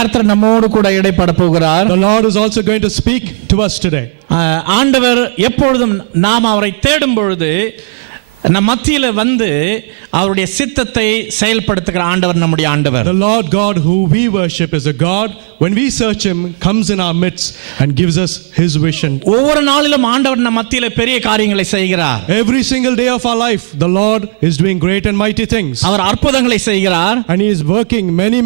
கர்த்தர் நம்மோடு கூட இடைப்பட போகிறார். The Lord is also going to speak to us today. ஆண்டவர் எப்பொழுதும் நாம் அவரை தேடும் பொழுது நம் மத்தியில வந்து அவருடைய சித்தத்தை செயல்படுத்துகிற ஆண்டவர் நம்முடைய ஆண்டவர். The Lord God who we worship is a God, when we search him, comes in our midst and gives us his vision. ஒவ்வொரு நாளிலும் ஆண்டவர் நம் மத்தியில பெரிய காரியங்களை செய்கிறார். Every single day of our life the Lord is doing great and mighty things. அவர் அற்புதங்களை செய்கிறார். And he is working many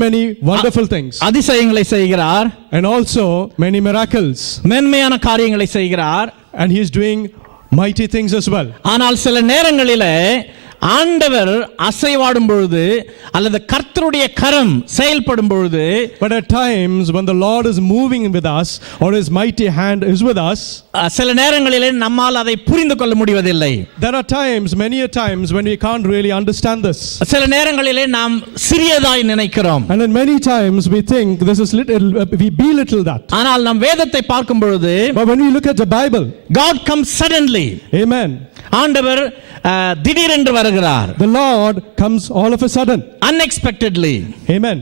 wonderful things. அதிசயங்களை செய்கிறார். And also many miracles. மேன்மையான காரியங்களை செய்கிறார். And he is doing mighty things as well. ஆனால் சில நேரங்களிலே ஆண்டவர் அசைவாடும் பொழுது அல்லது கர்த்தருடைய கரம் செயல்படும் பொழுது, but at times when the Lord is moving with us or his mighty hand is with us, சில நேரங்களிலே நம்மால் அதை புரிந்து கொள்ள முடிவதில்லை. there are times, many a times when we can't really understand this. சில நேரங்களிலே நாம் சிறியதாய் நினைக்கிறோம். And then many times we think this is little, we belittle that. ஆனால் நாம் வேதத்தை பார்க்கும் பொழுது, but when we look at the Bible, God comes suddenly. Amen. ஆண்டவர் திடீரென்று வருகிறார். The Lord comes all of a sudden. Unexpectedly. Amen.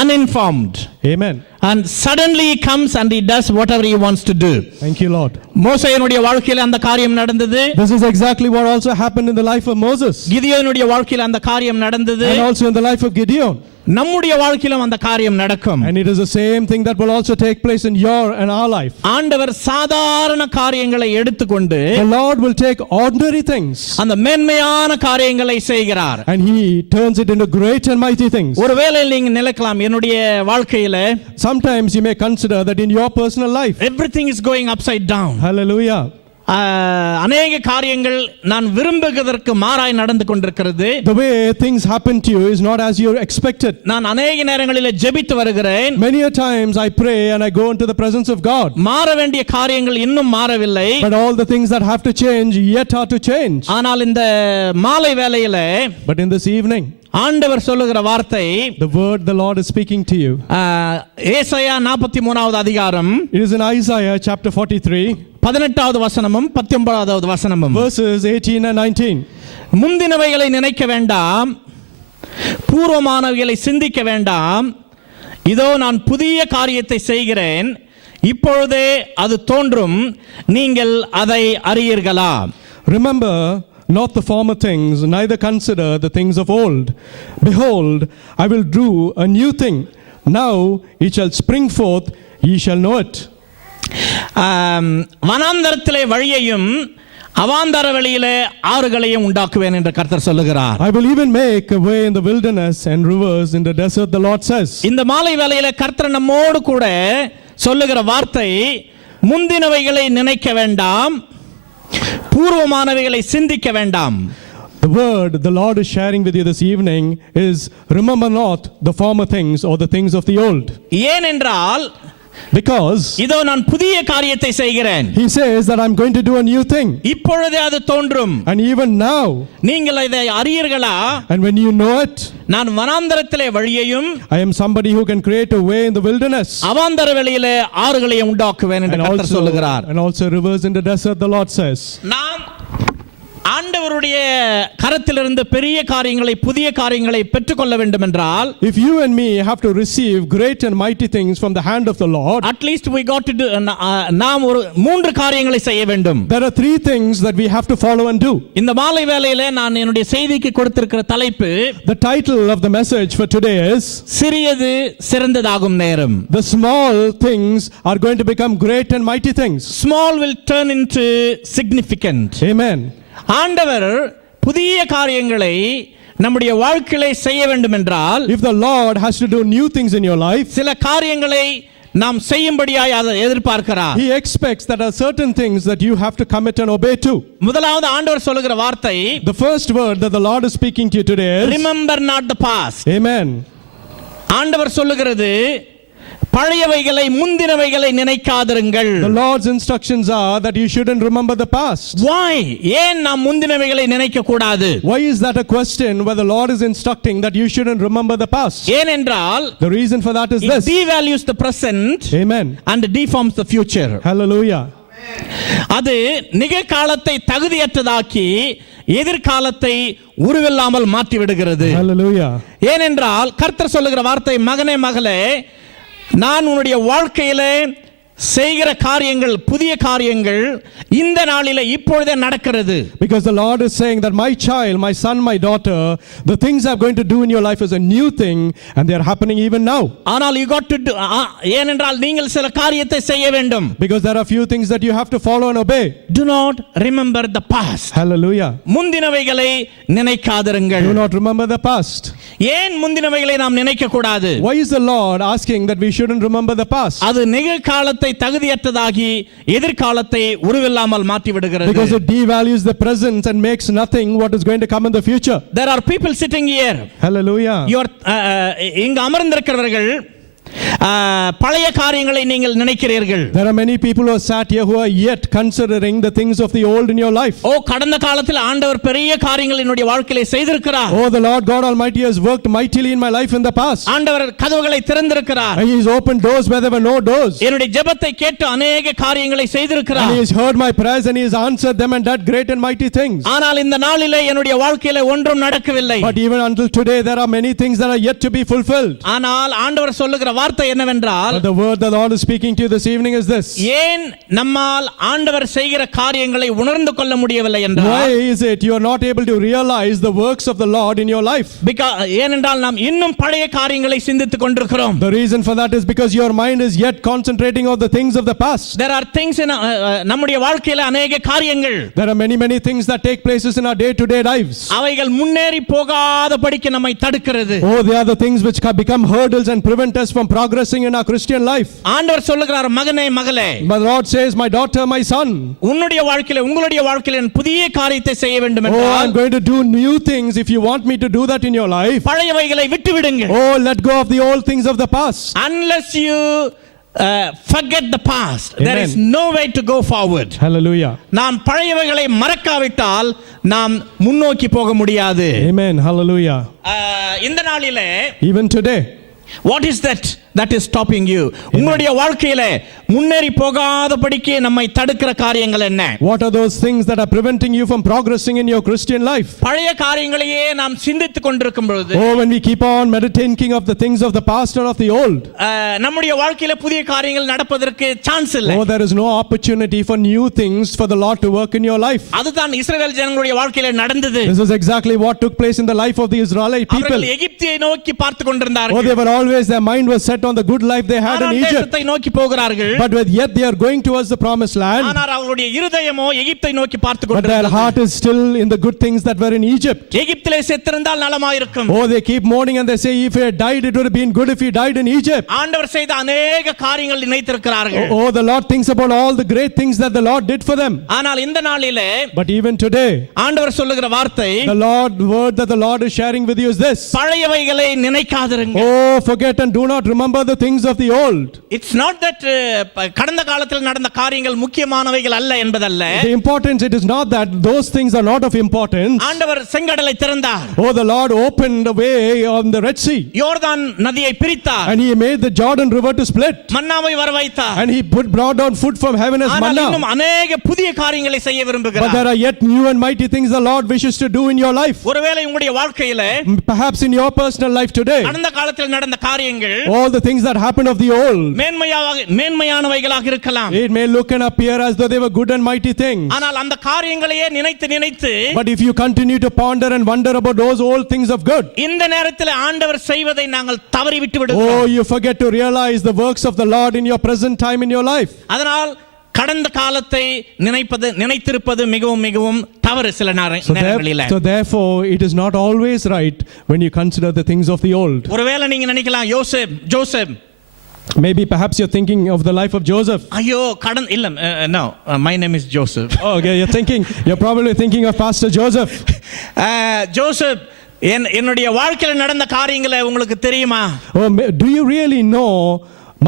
Uninformed. Amen. And suddenly he comes and he does whatever he wants to do. Thank you, Lord. மோசேயினுடைய வாழ்க்கையில அந்த காரியம் நடந்தது. This is exactly what also happened in the life of Moses. கிதியோனுடைய வாழ்க்கையில அந்த காரியம் நடந்தது. And also in the life of Gideon. நம்முடைய வாழ்க்கையிலும் அந்த காரியம் நடக்கும். And it is the same thing that will also take place in your and our life. ஆண்டவர் சாதாரண காரியங்களை எடுத்துக்கொண்டு, the Lord will take ordinary things, அந்த மேன்மையான காரியங்களை செய்கிறார். and he turns it into great and mighty things. ஒருவேளை நீங்க நினைக்கலாம், என்னுடைய வாழ்க்கையில sometimes you may consider that in your personal life everything is going upside down. Hallelujah. அநேக காரியங்கள் நான் விரும்புவதற்கு மாறாய் நடந்து கொண்டிருக்கிறது. The way things happen to you is not as you expected. நான் அநேக நேரங்களில் ஜெபித்து வருகிறேன். Many a times I pray and I go into the presence of God. மாற வேண்டிய காரியங்கள் இன்னும் மாறவில்லை. But all the things that have to change yet are to change. ஆனால் இந்த மாலை வேளையில, but in this evening, ஆண்டவர் சொல்லுகிற வார்த்தை, the word the Lord is speaking to you, ஏசாயா 43வது அதிகாரம், it is in Isaiah chapter 43, 18வது வசனமும் 19வது வசனமும், verses 18 and 19. முந்தினவைகளை நினைக்க வேண்டாம், பூர்வமானவைகளை சிந்திக்க வேண்டாம், இதோ நான் புதிய காரியத்தை செய்கிறேன், இப்பொழுதே அது தோன்றும், நீங்கள் அதை அறியீர்களா? Remember not the former things, neither consider the things of old. Behold, I will do a new thing. Now it shall spring forth, ye shall know it. வனாந்தரத்திலே வழியையும் அவாந்தர வெளியிலே ஆறுகளையும் உண்டாக்குவேன் என்று கர்த்தர் சொல்லுகிறார். I will even make a way in the wilderness and rivers in the desert, the Lord says. இந்த மாலை வேளையிலே கர்த்தர் நம்மோடு கூட சொல்லுகிற வார்த்தை, முந்தினவைகளை நினைக்க வேண்டாம், பூர்வமானவைகளை சிந்திக்க வேண்டாம். The word the Lord is sharing with you this evening is, remember not the former things or the things of the old. ஏனென்றால், because இதோ நான் புதிய காரியத்தை செய்கிறேன். he says that I'm going to do a new thing. இப்பொழுதே அது தோன்றும். And even now. நீங்கள் இதை அறியீர்களா? And when you know it. நான் வனாந்தரத்திலே வழியையும், I am somebody who can create a way in the wilderness. அவாந்தர வெளியிலே ஆறுகளையும் உண்டாக்குவேன் என்று கர்த்தர் சொல்லுகிறார். And also rivers in the desert, the Lord says. நாம் ஆண்டவருடைய கரத்திலிருந்து பெரிய காரியங்களை, புதிய காரியங்களை பெற்றுக்கொள்ள வேண்டும் என்றால், if you and me have to receive great and mighty things from the hand of the Lord, at least we got to do, நாம் ஒரு 3 காரியங்களை செய்ய வேண்டும். there are 3 things that we have to follow and do. இந்த மாலை வேளையிலே நான் என்னுடைய செய்திக்கு கொடுத்திருக்கிற தலைப்பு, the title of the message for today is, சிறியது சிறந்ததாகும் நேரம். the small things are going to become great and mighty things. Small will turn into significant. Amen. ஆண்டவர் புதிய காரியங்களை நம்முடைய வாழ்க்கையிலே செய்ய வேண்டும் என்றால், if the Lord has to do new things in your life, சில காரியங்களை நாம் செய்யும்படியாய் அதை எதிர்பார்க்கிறார். he expects that are certain things that you have to commit and obey to. முதலாவது ஆண்டவர் சொல்லுகிற வார்த்தை, the first word that the Lord is speaking to you today is, remember not the past. Amen. ஆண்டவர் சொல்லுகிறது, பழையவைகளை முந்தினவைகளை நினைக்காதிருங்கள். The Lord's instructions are that you shouldn't remember the past. Why? ஏன் நாம் முந்தினவைகளை நினைக்க கூடாது? Why is that a question where the Lord is instructing that you shouldn't remember the past? ஏனென்றால், the reason for that is this. It devalues the present. Amen. And deforms the future. Hallelujah. அது நிகழ்காலத்தை தகுதியற்றதாக்கி எதிர்காலத்தை உருவில்லாமல் மாற்றி விடுகிறது. Hallelujah. ஏனென்றால் கர்த்தர் சொல்லுகிற வார்த்தை, மகனே மகளே, நான் உன்னுடைய வாழ்க்கையிலே செய்கிற காரியங்கள், புதிய காரியங்கள் இந்த நாளிலே இப்பொழுதே நடக்கிறது. Because the Lord is saying that my child, my son, my daughter, the things I'm going to do in your life is a new thing and they are happening even now. ஆனால் you got to do, ஏனென்றால் நீங்கள் சில காரியத்தை செய்ய வேண்டும். Because there are few things that you have to follow and obey. Do not remember the past. Hallelujah. முந்தினவைகளை நினைக்காதிருங்கள். Do not remember the past. ஏன் முந்தினவைகளை நாம் நினைக்க கூடாது? Why is the Lord asking that we shouldn't remember the past? அது நிகழ்காலத்தை தகுதியற்றதாகி எதிர்காலத்தை உருவில்லாமல் மாற்றி விடுகிறது. Because it devalues the present and makes nothing what is going to come in the future. There are people sitting here. Hallelujah. You are இங்கு அமர்ந்திருக்கிறவர்கள் பழைய காரியங்களை நீங்கள் நினைக்கிறீர்கள். There are many people who are sat here who are yet considering the things of the old in your life. ஓ, கடந்த காலத்தில் ஆண்டவர் பெரிய காரியங்கள் என்னுடைய வாழ்க்கையிலே செய்திருக்கிறார். Oh, the Lord God Almighty has worked mightily in my life in the past. ஆண்டவர் கதவுகளை திறந்திருக்கிறார். And He has opened doors where there were no doors. என்னுடைய ஜெபத்தை கேட்டு அநேக காரியங்களை செய்திருக்கிறார். And He has heard my prayers and He has answered them and done great and mighty things. ஆனால் இந்த நாளிலே என்னுடைய வாழ்க்கையிலே ஒன்றும் நடக்கவில்லை. But even until today there are many things that are yet to be fulfilled. ஆனால் ஆண்டவர் சொல்லுகிற வார்த்தை என்னவென்றால், But the word the Lord is speaking to you this evening is this. ஏன் நம்மால் ஆண்டவர் செய்கிற காரியங்களை உணர்ந்து கொள்ள முடியவில்லை என்றால், Why is it you are not able to realize the works of the Lord in your life? ஏனென்றால் நாம் இன்னும் பழைய காரியங்களை சிந்தித்துக் கொண்டிருக்கிறோம். The reason for that is because your mind is yet concentrating on the things of the past. There are things in நம்முடைய வாழ்க்கையில அநேக காரியங்கள், There are many things that take places in our day-to-day lives. அவைகள் முன்னேறி போகாதபடிக்கு நம்மை தடுக்கிறது. Oh, they are the things which become hurdles and prevent us from progressing in our Christian life. ஆண்டவர் சொல்லுகிறார், மகனே மகளே, But the Lord says, my daughter, my son, உன்னுடைய வாழ்க்கையில உங்களுடைய வாழ்க்கையில புதிய காரியத்தை செய்ய வேண்டும் oh, I'm என்றால், going to do new things. If you want me to do that in your life, பழையவைகளை விட்டு விடுங்க. oh, let go of the old things of the past. Unless you forget the past, there is Amen. no way to go forward. Hallelujah. நாம் பழையவைகளை மறக்காவிட்டால் நாம் முன்னோக்கி போக முடியாது. Amen. Hallelujah. இந்த நாளிலே, Even today, what is that is stopping you? உங்களுடைய வாழ்க்கையில முன்னேறி போகாதபடிக்கு நம்மை தடுக்கிற காரியங்கள் என்ன? what are those things that are preventing you from progressing in your Christian life? பழைய காரியங்களையே நாம் சிந்தித்துக் கொண்டிருக்கும் பொழுது, Oh, when we keep on meditating of the things of the past or of the old, நம்முடைய வாழ்க்கையில புதிய காரியங்கள் நடப்பதற்கு சான்ஸ் இல்லை. oh, there is no opportunity for new things for the Lord to work in your life. அதுதான் இஸ்ரவேல் ஜனங்களுடைய வாழ்க்கையில நடந்தது. This is exactly what took place in the life of the Israelite people. அவர்கள் எகிப்தியை நோக்கி பார்த்து Oh, கொண்டிருந்தார்கள். they were always, their mind was set on the good life they had in Egypt. தேசத்தை நோக்கி போகிறார்கள். But yet they are going towards the promised land. ஆனால் அவர்களுடைய இருதயமோ எகிப்தை நோக்கி பார்த்து But their கொண்டிருந்தது. heart is still in the good things that were in Egypt. எகிப்திலே செத்திருந்தால் நலமாயிருக்கும். Oh, they keep mourning and they say, if he had died, it would have been good if he died in Egypt. ஆண்டவர் செய்த அநேக காரியங்கள் நினைத்திருக்கிறார்கள். Oh, the Lord thinks about all the great things that the Lord did for them. ஆனால் இந்த நாளிலே But even today, ஆண்டவர் சொல்லுகிற வார்த்தை, the word that the Lord is sharing with you is this. பழையவைகளை நினைக்காதிருங்க. Oh, forget and do not remember the things of the old. It's not that கடந்த காலத்தில் நடந்த காரியங்கள் முக்கியமானவைகள் அல்ல என்பதல்ல. The importance, it is not that those things are not of importance. ஆண்டவர் செங்கடலை திறந்தார். Oh, the Lord opened the way on the Red Sea. யோர்தான் நதியை பிரித்தார். And He made the Jordan River to split. மன்னாவை வரவைத்தார். And He brought down food from heaven as ஆனால் manna. இன்னும் அநேக புதிய காரியங்களை செய்ய But விரும்புகிறார். there are yet new and mighty things the Lord wishes to do in your life. ஒருவேளை உங்களுடைய வாழ்க்கையில Perhaps in your personal life today, கடந்த காலத்தில் நடந்த காரியங்கள் all the things that happened of the old, மேன்மையானவைகளாக இருக்கலாம். it may look and appear as though they were good and mighty things. ஆனால் அந்த காரியங்களையே நினைத்து But if you continue to ponder and wonder about those old things of good, இந்த நேரத்தில் ஆண்டவர் செய்வதை நாங்கள் தவறி விட்டு oh, விடுகிறோம். you forget to realize the works of the Lord in your present time in your life. அதனால் கடந்த காலத்தை நினைத்திருப்பது மிகவும் தவறு சில நேரங்களில். So therefore it is not always right when you consider the things of the old. ஒருவேளை நீங்க நினைக்கலாம், Joseph, maybe perhaps you're thinking of the life of Joseph. ஐயோ இல்ல, no, my name is Joseph. Oh, okay, you're probably thinking of Pastor Joseph. Joseph, என்னுடைய வாழ்க்கையில் நடந்த காரியங்களை உங்களுக்கு தெரியுமா? Oh, do you really know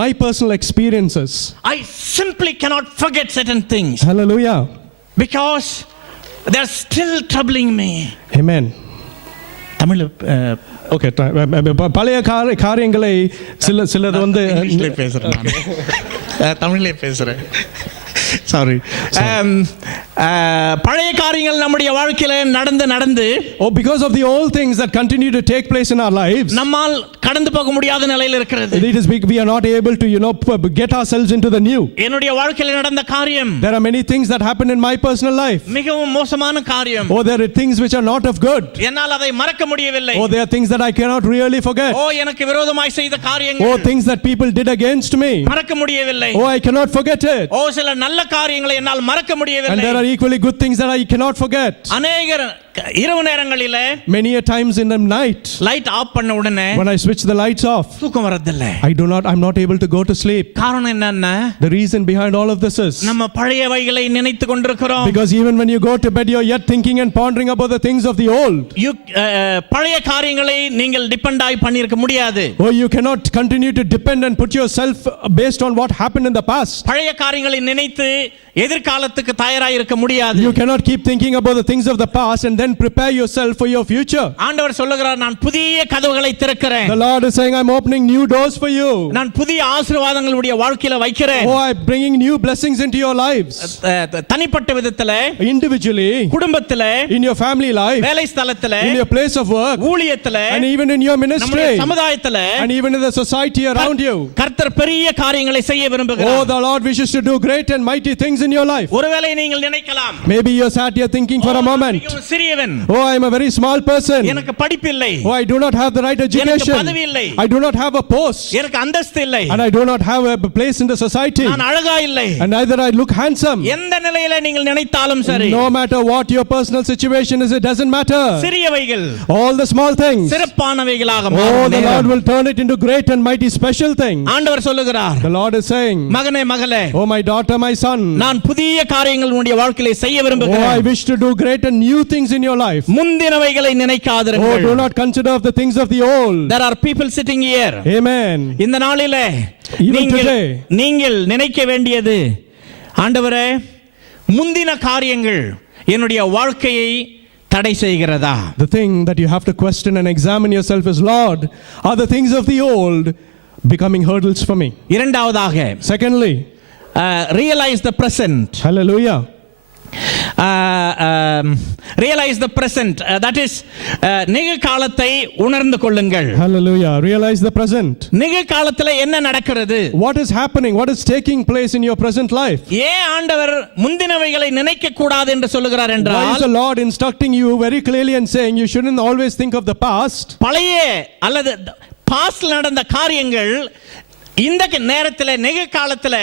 my personal experiences? I simply cannot forget certain things. Hallelujah. Because they're still troubling me. Amen. Tamil ஓகே, பழைய காரியங்களை சிலது வந்து இங்கிலீஷ்ல பேசுறேன், தமிழ்ல பேசுறேன். சாரி. பழைய காரியங்கள் நம்முடைய வாழ்க்கையில நடந்து Oh, because of the old things that continue to take place in our lives, நம்மால் கடந்து போக முடியாத நிலையில் இருக்கிறது. it is we are not able to, get ourselves into the new. என்னுடைய வாழ்க்கையில நடந்த காரியம் There are many things that happen in my personal life. மிகவும் மோசமான காரியம். Oh, there are things which are not of good. என்னால் அதை மறக்க முடியவில்லை. Oh, there are things that I cannot really forget. ஓ எனக்கு விரோதமாய் செய்த காரியங்கள். Oh, things that people did against me. மறக்க முடியவில்லை. Oh, I cannot forget it. ஓ சில நல்ல காரியங்களை என்னால் மறக்க And முடியவில்லை. there are equally good things that I cannot forget. அநேகர் இரவு நேரங்களிலே Many a times in the night, light off பண்ண உடனே when I switch the lights off, தூக்கம் வரதில்ல. I'm not able to go to sleep. காரணம் என்னன்னா The reason behind all of this is நம்ம பழையவைகளை நினைத்து கொண்டிருக்கிறோம். because even when you go to bed, you're yet thinking and pondering about the things of the old. பழைய காரியங்களை நீங்கள் டிபெண்ட் ஆகி பண்ணியிருக்க முடியாது. Oh, you cannot continue to depend and put yourself based on what happened in the past. பழைய காரியங்களை நினைத்து எதிர்காலத்துக்கு தயாராக இருக்க முடியாது. You cannot keep thinking about the things of the past and then prepare yourself for your future. ஆண்டவர் சொல்லுகிறார் நான் புதிய கதவுகளை திறக்கிறேன். The Lord is saying, I'm opening new doors for you. நான் புதிய ஆசீர்வாதங்களுடைய வாழ்க்கையில வைக்கிறேன். Oh, I'm bringing new blessings into your lives. தனிப்பட்ட விதத்தில, Individually, குடும்பத்தில, in your family life, வேலை ஸ்தலத்தில, in your place of work, ஊழியத்தில, and even in your நம்முடைய ministry, சமுதாயத்தில, and even in the society around you. கர்த்தர் பெரிய காரியங்களை செய்ய விரும்புகிறார். Oh, the Lord wishes to do great and mighty things in your life. ஒருவேளை நீங்கள் நினைக்கலாம், Maybe you're sat here thinking for a moment, சிறியவன், oh, I'm a very small person. எனக்கு படிப்பு இல்லை. Oh, I do not have the right எனக்கு education. பதவி இல்லை. I do not have a post. எனக்கு அந்தஸ்து இல்லை. And I do not have a place in the society. நான் அழகா இல்லை. And neither I look handsome. எந்த நிலையில நீங்கள் நினைத்தாலும் சரி, No matter what your personal situation is, it doesn't matter. சிறியவைகள் All the small things, சிறப்பானவைகளாக oh, மாறும் the Lord நேரம். will turn it into great and mighty special things. ஆண்டவர் சொல்லுகிறார், The Lord is saying, மகனே மகளே, oh, my daughter, my son, நான் புதிய காரியங்கள் உன்னுடைய வாழ்க்கையில செய்ய oh, I விரும்புகிறேன். wish to do great and new things in your life. முந்தினவைகளை Oh, நினைக்காதிருங்கள். do not consider of the things of the old. There are people sitting here. Amen. இந்த நாளிலே Even today. நீங்கள் நினைக்க வேண்டியது, ஆண்டவரே முந்தின காரியங்கள் என்னுடைய வாழ்க்கையை தடை செய்கிறதா? The thing that you have to question and examine yourself is, Lord, are the things of the old becoming hurdles for me? இரண்டாவதாக, Secondly, realize the present. hallelujah. Realize the present, that is நிகழ்காலத்தை உணர்ந்து கொள்ளுங்கள். Hallelujah. Realize the present. நிகழ்காலத்தில் என்ன நடக்கிறது? What is happening? What is taking place in your present life? ஏன் ஆண்டவர் முந்தினவைகளை நினைக்க கூடாது என்று சொல்லுகிறார் Why is என்றால், the Lord instructing you very clearly and saying you shouldn't always think of the past? பழைய அல்லது பாஸ்ட்ல நடந்த காரியங்கள் இந்த நேரத்தில் நிகழ்காலத்தில்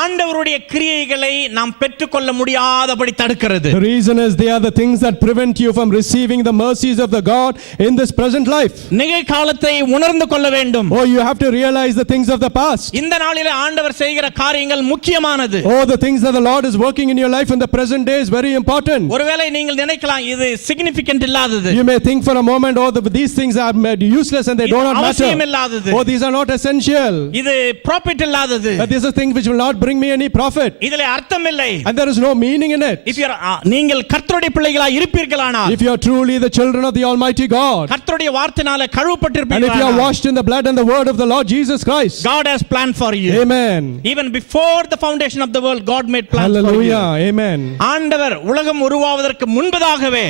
ஆண்டவருடைய கிரியைகளை நாம் பெற்றுக்கொள்ள முடியாதபடி தடுக்கிறது. The reason is they are the things that prevent you from receiving the mercies of the God in this present life. நிகழ்காலத்தை உணர்ந்து கொள்ள வேண்டும். Oh, you have to realize the things of the past. இந்த நாளிலே ஆண்டவர் செய்கிற காரியங்கள் முக்கியமானது. Oh, the things that the Lord is working in your life in the present day is very important. ஒருவேளை நீங்கள் நினைக்கலாம் இது சிக்னிஃபிகன்ட் இல்லாதது. You may think for a moment, oh, these things are useless and they do not அவசியம் matter. இல்லாதது. Oh, these are not essential. இது ப்ராஃபிட் இல்லாதது. These are things which will not bring me any profit. இதிலே அர்த்தம் இல்லை. And there is no meaning in it. If you are நீங்கள் கர்த்தருடைய பிள்ளைகளாய் இருப்பீர்களானால், If you are truly the children of the Almighty God, கர்த்தருடைய வார்த்தையினாலே and if you are கழுவப்பட்டிருப்பீர்களானால், washed in the blood and the word of the Lord Jesus Christ, God has planned for you. amen. Even before the foundation of the world, God made plans for you. Hallelujah, amen. ஆண்டவர் உலகம் உருவாவதற்கு முன்பதாகவே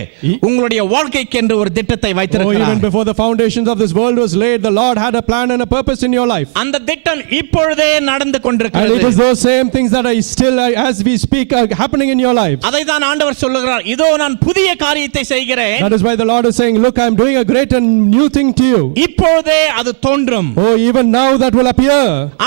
உங்களுடைய வாழ்க்கைக்கு என்று ஒரு திட்டத்தை Oh, even வைத்திருக்கிறார். before the foundations of this world was laid, the Lord had a plan and a purpose in your life. அந்த திட்டம் இப்பொழுதே நடந்து And it கொண்டிருக்கிறது. is those same things that are still, as we speak, are happening in your lives. அதை தான் ஆண்டவர் சொல்லுகிறார், இதோ நான் புதிய காரியத்தை செய்கிறேன், That is why the Lord is saying, look, I am doing a great and new thing to you. இப்பொழுதே அது தோன்றும். Oh, even now that will appear.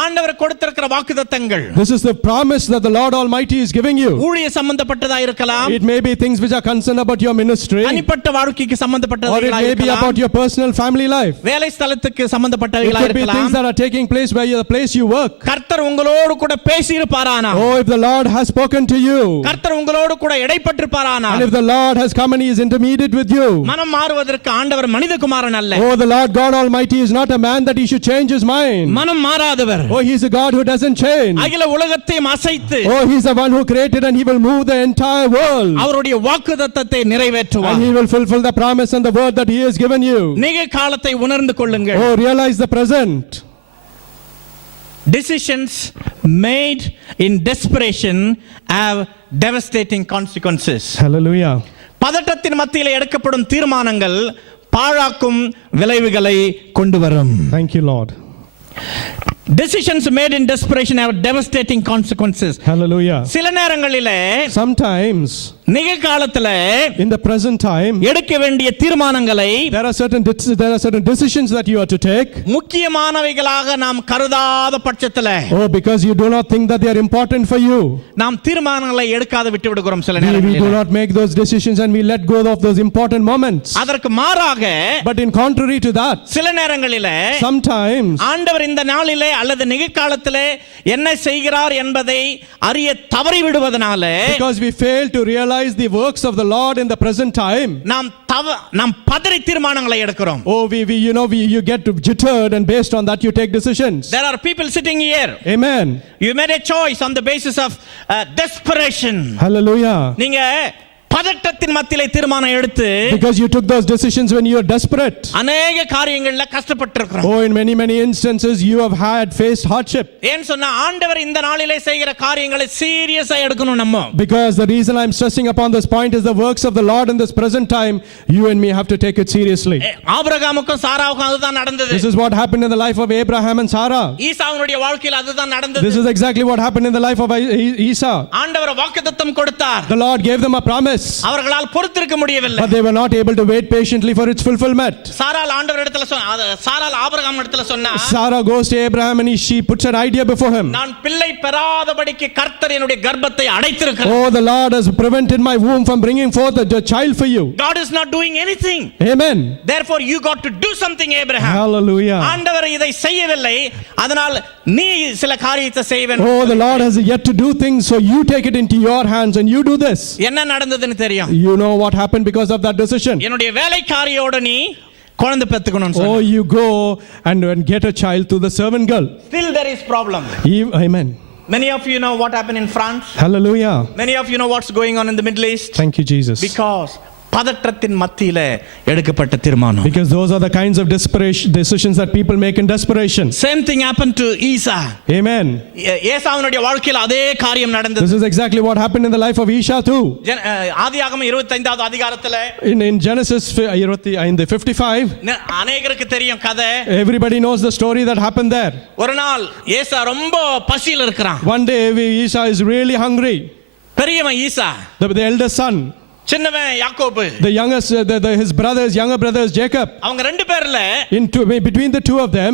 ஆண்டவர் கொடுத்திருக்கிற வாக்குத்தத்தங்கள் This is the promise that the Lord Almighty is giving you. ஊழிய சம்பந்தப்பட்டதா இருக்கலாம், It may be things which are concerned about your ministry, தனிப்பட்ட வாழ்க்கைக்கு or it சம்பந்தப்பட்டதா may be இருக்கலாம், about your personal family life. வேலை ஸ்தலத்துக்கு It சம்பந்தப்பட்டவைகளா could be things இருக்கலாம். that are taking place where the place you work. கர்த்தர் உங்களோடு கூட பேசியிருப்பாரானா, Oh, if the Lord has spoken to you, கர்த்தர் உங்களோடு கூட இடைப்பட்டிருப்பாரானா, and if the Lord has come and He is intermediate with you. மனம் மாறுவதற்கு ஆண்டவர் மனிதகுமாரன் அல்ல. Oh, the Lord God Almighty is not a man that He should change His mind. மனம் மாறாதவர். Oh, He is a God who doesn't change. அகில உலகத்தையும் அசைத்து Oh, He is the one who created and He will move the entire world. அவருடைய வாக்குத்தத்தத்தை And நிறைவேற்றுவார். He will fulfill the promise and the word that He has given you. நிகழ்காலத்தை உணர்ந்து கொள்ளுங்கள். Oh, realize the present. Decisions made in desperation have devastating consequences. Hallelujah. பதட்டத்தின் மத்தியில் எடுக்கப்படும் தீர்மானங்கள் பாழாக்கும் விளைவுகளை கொண்டு வரும். Thank you, Lord. Decisions made in desperation have devastating consequences. Hallelujah. சில நேரங்களிலே Sometimes நிகழ்காலத்துல in the present time எடுக்க வேண்டிய தீர்மானங்களை there are certain decisions that you are to take. முக்கியமானவைகளாக நாம் கருதாத பட்சத்துல Oh, because you do not think that they are important for you. நாம் தீர்மானங்களை எடுக்காத விட்டு விடுகிறோம் சில We do நேரங்களில். not make those decisions and we let go of those important moments. அதற்கு மாறாக But in contrary to that, சில நேரங்களிலே sometimes ஆண்டவர் இந்த நாளிலே அல்லது நிகழ்காலத்திலே என்ன செய்கிறார் என்பதை அறிய தவறி விடுவதனால because we fail to realize the works of the Lord in the present time, நாம் பதறி தீர்மானங்களை எடுக்கிறோம். oh, you get jittered, and based on that you take decisions. There are people sitting here. Amen. You made a choice on the basis of desperation. Hallelujah. நீங்க பதட்டத்தின் மத்தியிலே தீர்மானம் எடுத்து Because you took those decisions when you were desperate. அநேக காரியங்கள்ல கஷ்டப்பட்டிருக்கிறோம். Oh, in many instances you have faced hardship. ஏன் சொன்னா ஆண்டவர் இந்த நாளிலே செய்கிற காரியங்களை சீரியஸா எடுக்கணும் நம்ம. Because the reason I'm stressing upon this point is the works of the Lord in this present time, you and me have to take it seriously. ஆபிரகாமுக்கும் சாராவுக்கும் அதுதான் நடந்தது. This is what happened in the life of Abraham and Sarah. ஈசாவுடைய வாழ்க்கையில் அதுதான் நடந்தது. This is exactly what happened in the life of Esau. ஆண்டவர் வாக்குத்தத்தம் கொடுத்தார். The Lord gave them a promise. அவர்களால் பொறுத்திருக்க முடியவில்லை. But they were not able to wait patiently for its fulfillment. சாராள் ஆபிரகாம் இடத்துல சொன்னா Sarah goes to Abraham and she puts an idea before him. நான் பிள்ளை பெறாதபடிக்கு கர்த்தர் என்னுடைய கர்ப்பத்தை அடைத்திருக்கிறார். Oh, the Lord has prevented my womb from bringing forth a child for you. God is not doing anything. Amen. Therefore you got to do something, Abraham. Hallelujah. ஆண்டவர் இதை செய்யவில்லை, அதனால் நீ சில காரியத்தை செய்ய வேண்டும். Oh, the Lord has yet to do things, so you take it into your hands and you do this. என்ன நடந்ததுன்னு தெரியும். You know what happened because of that decision. என்னுடைய வேலைக்காரியோட நீ குழந்தை பெத்துக்கணும்னு சொன்னா. Oh, you go and get a child to the servant girl. Still there is problem. Amen. Many of you know what happened in France. Hallelujah. Many of you know what's going on in the Middle East. Thank you, Jesus. Because பதற்றத்தின் மத்தியில எடுக்கப்பட்ட தீர்மானம். Because those are the kinds of decisions that people make in desperation. Same thing happened to Esau. Amen. ஏசாவுடைய வாழ்க்கையில் அதே காரியம் நடந்தது. This is exactly what happened in the life of Esau too. ஆதியாகமம் 25வது அதிகாரத்திலே in Genesis 55, அநேகருக்கு தெரியும் கதை. everybody knows the story that happened there. ஒரு நாள் ஏசா ரொம்ப பசியில் இருக்கிறான். One day Esau is really hungry. பெரியவன் ஈசா, the eldest son, சின்னவன் யாக்கோபு, the youngest his younger brothers Jacob. அவங்க ரெண்டு பேர்ல between the two of them,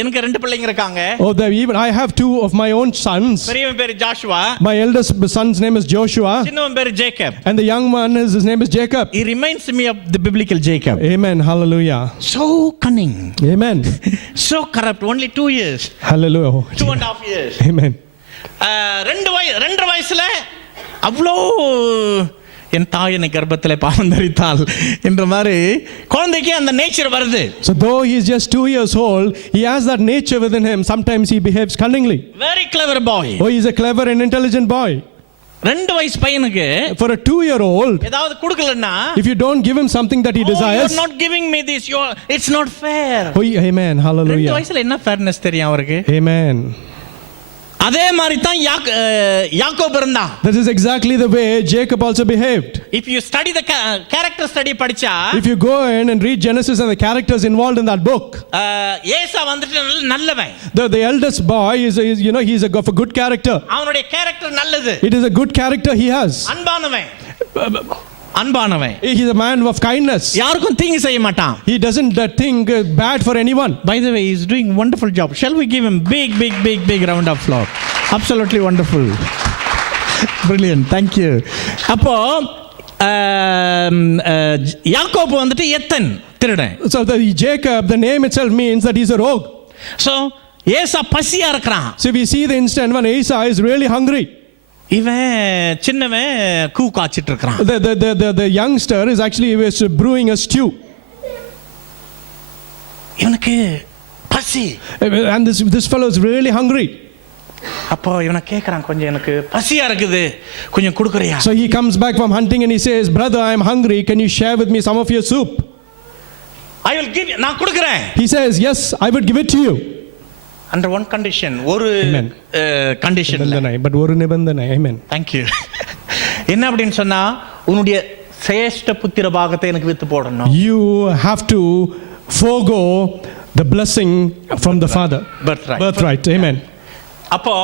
எனக்கு ரெண்டு பிள்ளைங்க இருக்காங்க. oh, even I have two of my own sons. பெரியவன் பேரு Joshua, my eldest son's name is Joshua, சின்னவன் பேரு Jacob, and the young one his name is Jacob. He reminds me of the biblical Jacob. Amen. Hallelujah. So cunning. Amen. So corrupt. Only 2 years. Hallelujah. 2.5 years. Amen. ரெண்டு வயசுல அவ்வளோ என் தாய் என்னை கர்ப்பத்தில் பாவம் தரித்தாள் என்ற மாதிரி குழந்தைக்கு அந்த நேச்சர் வருது. So though he is just 2 years old, he has that nature within him. Sometimes he behaves cunningly. Very clever boy. Oh, he is a clever and intelligent boy. ரெண்டு வயசு பையனுக்கு for a 2-year-old, ஏதாவது கொடுக்கலன்னா, if you don't give him something that he desires, you are not giving me this, it's not fair. Oh, amen. Hallelujah. ரெண்டு வயசுல என்ன ஃபேர்னஸ் தெரியும் அவருக்கு? Amen. அதே மாதிரி தான் யாக்கோபு இருந்தான். This is exactly the way Jacob also behaved. If you study the character study படிச்சா, if you go in and read Genesis and the characters involved in that book, ஏசா வந்துட்டு நல்லவன். The eldest boy is he's a good character. அவனுடைய character நல்லது. It is a good character he has. அன்பானவன். He is a man of kindness. யாருக்கும் தீங்கு செய்ய மாட்டான். He doesn't think bad for anyone. By the way, he is doing wonderful job. Shall we give him big round of applause? Absolutely wonderful. Brilliant. Thank you. அப்போ யாக்கோபு வந்துட்டு எத்தன் திருடன். So Jacob, the name itself means that he's a rogue. So ஏசா பசியா இருக்கிறான். So we see the instant when Esau is really hungry. இவன் சின்னவன் கூ காச்சிட்டு இருக்கான். The youngster is actually brewing a stew. இவனுக்கு பசி. And this fellow is really hungry. அப்போ இவனை கேக்குறான், கொஞ்சம் எனக்கு பசியா இருக்குது, கொஞ்சம் கொடுக்கறியா? So he comes back from hunting and he says, brother, I am hungry, can you share with me some of your soup? I will give you. நான் கொடுக்கிறேன். He says, yes, I would give it to you. under one condition, ஒரு Amen. condition. நிபந்தனை, but ஒரு நிபந்தனை. Amen. Thank you. என்ன அப்படின்னு சொன்னா, உன்னுடைய சேஷ்ட புத்திர பாகத்தை எனக்கு வித்து போடணும். You have to forego the blessing from the father. Birthright. Amen. அப்போ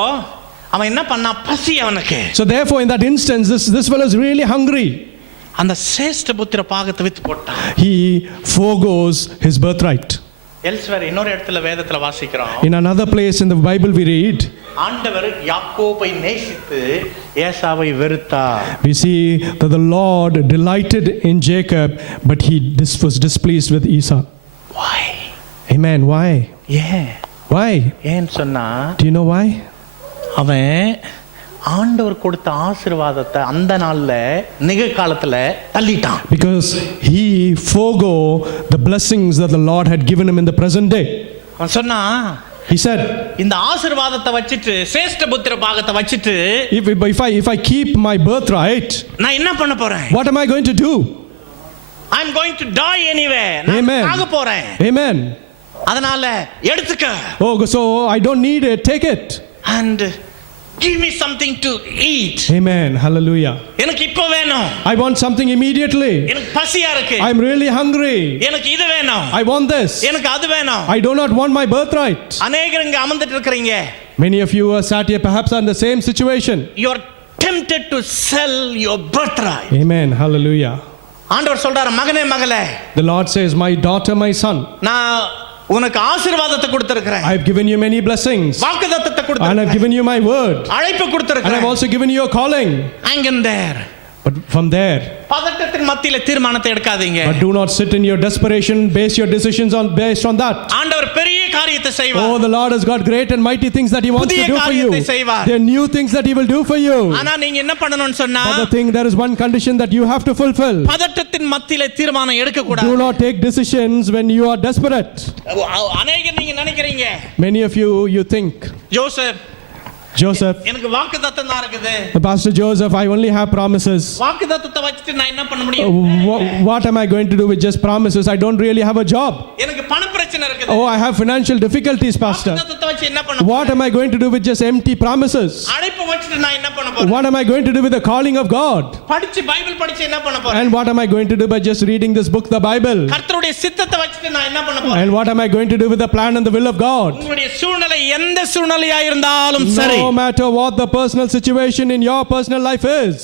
அவன் என்ன பண்ணா, பசி அவனுக்கு. So therefore in that instance this fellow is really hungry. அந்த சேஷ்ட புத்திர பாகத்தை வித்து போட்டான். He forgoes his birthright. Elsewhere இன்னொரு இடத்துல வேதத்துல வாசிக்கிறோம். In another place in the Bible we read, ஆண்டவர் யாக்கோபை நேசித்து ஏசாவை வெறுத்தார். we see that the Lord delighted in Jacob but he was displeased with Esau. Why? Amen. Why? Why? ஏன் சொன்னா, Do you know why? அவன் ஆண்டவர் கொடுத்த ஆசீர்வாதத்தை அந்த நாள்ல நிகழ்காலத்துல தள்ளிட்டான். Because he forego the blessings that the Lord had given him in the present day. அவன் சொன்னா, He said, இந்த ஆசீர்வாதத்தை வச்சிட்டு சேஷ்ட புத்திர பாகத்தை வச்சிட்டு if I keep my birthright, நான் என்ன பண்ண போறேன்? what am I going to do? I'm going to die anyway. நான் Amen. சாக போறேன். Amen. அதனால எடுத்துக்க. Oh, so I don't need it. Take it. And give me something to eat. Amen. Hallelujah. எனக்கு இப்ப வேணும். I want something immediately. எனக்கு பசியா இருக்கு. I'm really hungry. எனக்கு இது வேணும். I want this. எனக்கு அது வேணும். I do not want my birthright. அநேகர் இங்க அமர்ந்துட்டு இருக்கீங்க. Many of you are sat here perhaps are in the same situation. You are tempted to sell your birthright. Amen. Hallelujah. ஆண்டவர் சொல்றாரு, மகனே மகளே, The Lord says, my daughter, my son, நான் உனக்கு ஆசீர்வாதத்தை கொடுத்திருக்கிறேன். I've given you many blessings. வாக்குத்தத்தத்தை And I've கொடுத்திருக்கிறேன். given you my word. அழைப்பு And கொடுத்திருக்கிறேன். I've also given you a calling. Hang in there. But from there, பதட்டத்தின் மத்தியில தீர்மானத்தை எடுக்காதீங்க. but do not sit in your desperation, base your decisions based on that. ஆண்டவர் பெரிய காரியத்தை செய்வார். Oh, the Lord has got great and mighty things that He wants to புதிய do for you. காரியத்தை செய்வார். There are new things that He will do for you. ஆனா நீங்க என்ன பண்ணணும்னு சொன்னா, But the thing, there is one condition that you have to fulfill. பதட்டத்தின் மத்தியில தீர்மானம் எடுக்க கூடாது. Do not take decisions when you are desperate. அநேகர் நீங்க நினைக்கிறீங்க, Many of you think, Joseph, எனக்கு வாக்குத்தத்தம் தான் இருக்குது. Pastor Joseph, I only have promises. வாக்குத்தத்தத்தை வச்சிட்டு நான் என்ன பண்ண முடியும்? What am I going to do with just promises? I don't really have a job. எனக்கு பண பிரச்சனை இருக்குது. Oh, I have financial difficulties, Pastor. வாக்குத்தத்தத்தை வச்சு என்ன பண்ண? What am I going to do with just empty promises? அழைப்பு வச்சிட்டு நான் என்ன பண்ண போறேன்? What am I going to do with the calling of God? படிச்சு பைபிள் படிச்சு என்ன பண்ண போறேன்? And what am I going to do by just reading this book, the Bible? கர்த்தருடைய சித்தத்தை வச்சிட்டு நான் என்ன பண்ண போறேன்? And what am I going to do with the plan and the will of God? உங்களுடைய சூழ்நிலை எந்த சூழ்நிலையா இருந்தாலும் சரி, No matter what the personal situation in your personal life is,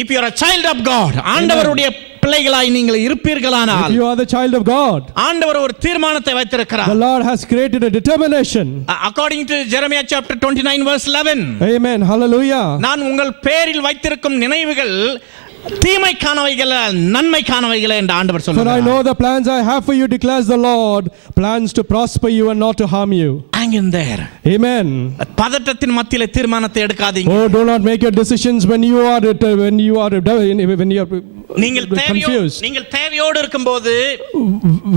if you are a child of God, ஆண்டவருடைய பிள்ளைகளாய் நீங்கள் இருப்பீர்களானால், if you are the child of God, ஆண்டவர் ஒரு தீர்மானத்தை வைத்திருக்கிறார். the Lord has created a determination. According to Jeremiah chapter 29 verse 11, Amen. Hallelujah. நான் உங்கள் பேரில் வைத்திருக்கும் நினைவுகள் தீமைக்கானவைகள் நன்மைக்கானவைகள் என்று ஆண்டவர் For I சொல்றார். know the plans I have for you, declares the Lord, plans to prosper you and not to harm you. Hang in there. Amen. பதட்டத்தின் மத்தியில தீர்மானத்தை எடுக்காதீங்க. Oh, do not make your decisions when you are confused. நீங்கள் தேவையோடு இருக்கும்போது,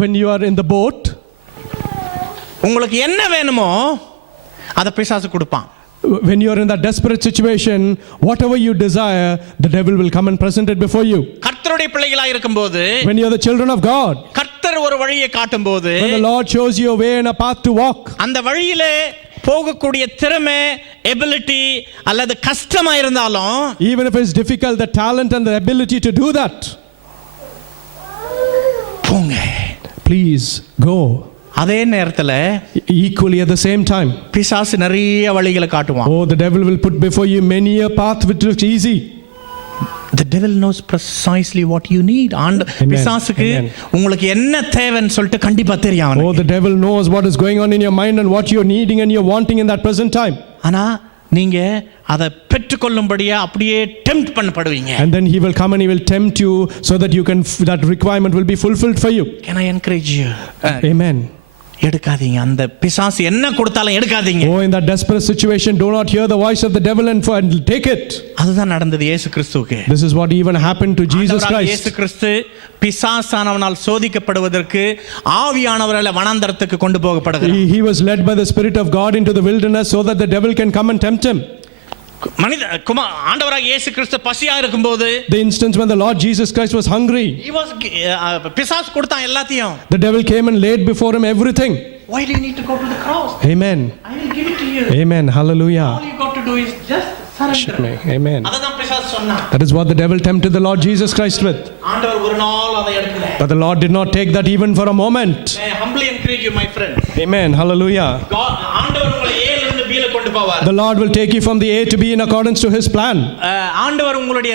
When you are in the boat, உங்களுக்கு என்ன வேணுமோ அதை பிசாசு கொடுப்பான். when you are in that desperate situation, whatever you desire, the devil will come and present it before you. கர்த்தருடைய பிள்ளைகளாய் இருக்கும்போது, When you are the children of God, கர்த்தர் ஒரு வழியை காட்டும்போது, when the Lord shows you a way and a path to walk, அந்த வழியிலே போகக்கூடிய திறமை, எபிலிட்டி அல்லது கஷ்டமா இருந்தாலும், even if it's difficult, the talent and the ability to do that, போங்க. please go. அதே நேரத்துல Equally at the same time, பிசாசு நிறைய வழிகளை காட்டுவான். oh, the devil will put before you many a path which looks easy. The devil knows precisely what you need. பிசாசுக்கு உங்களுக்கு என்ன தேவைன்னு சொல்லிட்டு கண்டிப்பா தெரியும். Oh, the devil knows what is going on in your mind and what you're needing and you're wanting in that present time. ஆனா நீங்க அதை பெற்றுக்கொள்ளும்படியா அப்படியே டெம்ப்ட் பண்ணப்படுவீங்க. And then he will come and he will tempt you so that you can, that requirement will be fulfilled for you. Can I encourage you? Amen. எடுக்காதீங்க. அந்த பிசாசு என்ன கொடுத்தாலும் எடுக்காதீங்க. Oh, in that desperate situation, do not hear the voice of the devil and take it. அதுதான் நடந்தது இயேசு கிறிஸ்துவுக்கு. This is what even happened to Jesus Christ. இயேசு கிறிஸ்து பிசாசானவனால் சோதிக்கப்படுவதற்கு ஆவியானவரால் வனாந்தரத்துக்கு கொண்டு போகப்படுகிறார். He was led by the Spirit of God into the wilderness so that the devil can come and tempt him. ஆண்டவராக இயேசு கிறிஸ்து பசியா இருக்கும்போது, The instance when the Lord Jesus Christ was hungry, பிசாசு கொடுத்தான் எல்லாத்தையும். the devil came and laid before him everything. Why do you need to go to the cross? Amen. I will give it to you. Amen. All Hallelujah. you got to do is just surrender. Amen. அததான் பிசாசு சொன்னான். That is what the devil tempted the Lord Jesus Christ with. ஆண்டவர் ஒரு நாள் அதை எடுக்கல. But the Lord did not take that even for a moment. May I humbly encourage you, my friend. Amen. Hallelujah. God, ஆண்டவர் உங்களை A ல இருந்து B ல கொண்டு போவார். The Lord will take you from the A to B in accordance to His plan. ஆண்டவர் உங்களுடைய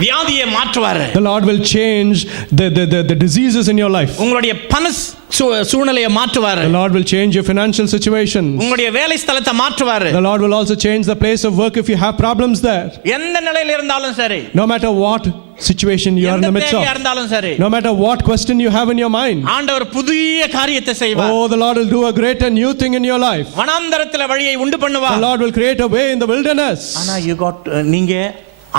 வியாதியை மாற்றுவார். The Lord will change the diseases in your life. உங்களுடைய பண சூழ்நிலையை மாற்றுவார். The Lord will change your financial situations. உங்களுடைய வேலை ஸ்தலத்தை மாற்றுவார். The Lord will also change the place of work if you have problems there. எந்த நிலையில இருந்தாலும் சரி. No matter what situation you are in the midst of. இருந்தாலும் சரி. No matter what question you have in your mind. ஆண்டவர் புதிய காரியத்தை செய்வார். Oh, the Lord will do a great and new thing in your life. வனாந்தரத்திலே வழியை உண்டு பண்ணுவார். The Lord will create a way in the wilderness. ஆனா நீங்க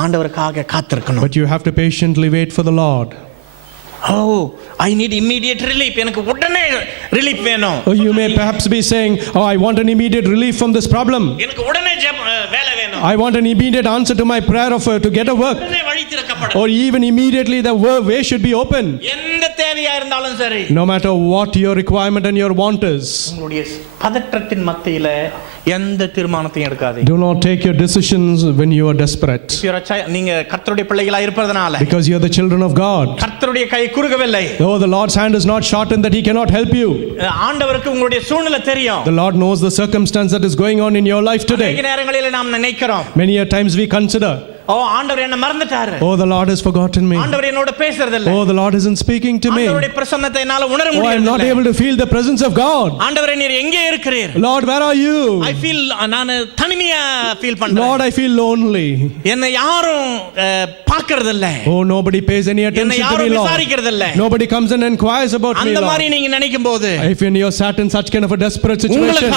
ஆண்டவருக்காக காத்திருக்கணும். But you have to patiently wait for the Lord. Oh, I need immediate relief. எனக்கு உடனே ரிலீஃப் வேணும். Oh, you may perhaps be saying, oh, I want an immediate relief from this problem. எனக்கு உடனே வேலை வேணும். I want an immediate answer to my prayer to get a work. உடனே வழி திறக்கப்படும். Or even immediately the way should be open. எந்த தேவையா இருந்தாலும் சரி. No matter what your requirement and your want is. உங்களுடைய பதற்றத்தின் மத்தியில எந்த தீர்மானத்தையும் எடுக்காதீங்க. Do not take your decisions when you are desperate. நீங்க கர்த்தருடைய பிள்ளைகளா இருப்பதனால. Because you are the children of God. கர்த்தருடைய கை குறுகவில்லை. Oh, the Lord's hand is not shortened that He cannot help you. ஆண்டவருக்கு உங்களுடைய சூழ்நிலை தெரியும். The Lord knows the circumstance that is going on in your life today. அநேக நேரங்களில் நாம் நினைக்கிறோம். Many a times we consider, ஆண்டவர் என்ன மறந்துட்டாரு. oh, the Lord has forgotten me. ஆண்டவர் என்னோட பேசுறது இல்ல. Oh, the Lord isn't speaking to me. ஆண்டவருடைய பிரசன்னத்தை என்னால உணர முடியல. Oh, I am not able to feel the presence of God. ஆண்டவரே நீர் எங்கே இருக்கிறீர்? Lord, where are you? I feel நான் தனிமையா ஃபீல் பண்றேன். Lord, I feel lonely. என்னை யாரும் பார்க்கிறது இல்ல. Oh, nobody pays any attention to me, Lord. என்னை யாரும் விசாரிக்கிறது இல்ல. Nobody comes and inquires about me, Lord. அந்த மாதிரி நீங்க நினைக்கும்போது, if you're sat in such kind of a desperate situation,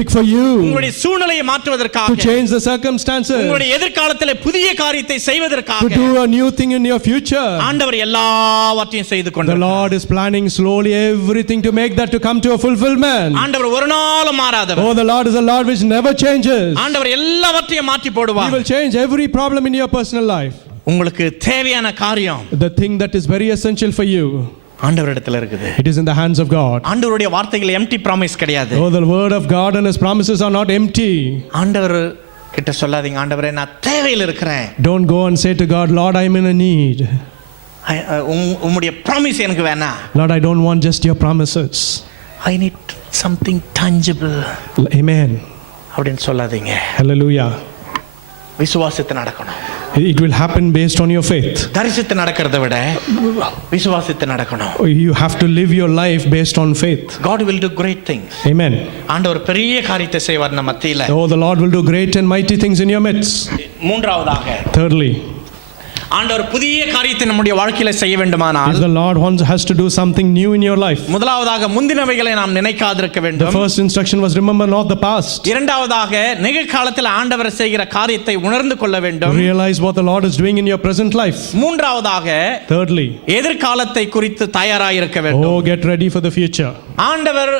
big for you, உங்களுடைய சூழ்நிலையை மாற்றுவதற்காக, to change the circumstances, உங்களுடைய எதிர்காலத்திலே புதிய காரியத்தை செய்வதற்காக, to do a new thing in your future, ஆண்டவர் எல்லாவற்றையும் செய்து கொண்டிருக்கிறார். The Lord is planning slowly everything to make that to come to a fulfillment. ஆண்டவர் ஒரு நாளும் மாறாதவர். Oh, the Lord is a Lord which never changes. ஆண்டவர் எல்லாவற்றையும் மாற்றி போடுவார். He will change every problem in your personal life. உங்களுக்கு தேவையான காரியம், the thing that is very essential for you, ஆண்டவரிடத்தில் இருக்குது. It is in the hands of God. ஆண்டவருடைய வார்த்தைகள் empty promise கிடையாது. Oh, the word of God and His promises are not empty. ஆண்டவர் கிட்ட சொல்லாதீங்க, ஆண்டவரே நான் தேவையில் இருக்கிறேன். Don't go and say to God, Lord, I am in a need. உம்முடைய promise எனக்கு வேணாம். Lord, I don't want just your promises. I need something tangible. Amen. அப்படினு சொல்லாதீங்க. Hallelujah. விசுவாசத்தை நடக்கணும். It will happen based on your faith. தரிசித்து நடக்கிறதை விட விசுவாசித்து நடக்கணும். You have to live your life based on faith. God will do great things. Amen. ஆண்டவர் பெரிய காரியத்தை செய்வார் நம்ம மத்தியில. Oh, the Lord will do great and mighty things in your midst. மூன்றாவதாக, thirdly, ஆண்டவர் புதிய காரியத்தை நம்முடைய வாழ்க்கையில செய்ய வேண்டுமானால், if the Lord has to do something new in your life, முதலாவதாக முந்தினவைகளை நாம் நினைக்காதிருக்க வேண்டும். The first instruction was remember not the past. இரண்டாவதாக நிகழ்காலத்தில் ஆண்டவர் செய்கிற காரியத்தை உணர்ந்து கொள்ள வேண்டும். Realize what the Lord is doing in your present life. மூன்றாவதாக, thirdly, எதிர்காலத்தை குறித்து தயாராக இருக்க வேண்டும். Oh, get ready for the future. ஆண்டவர்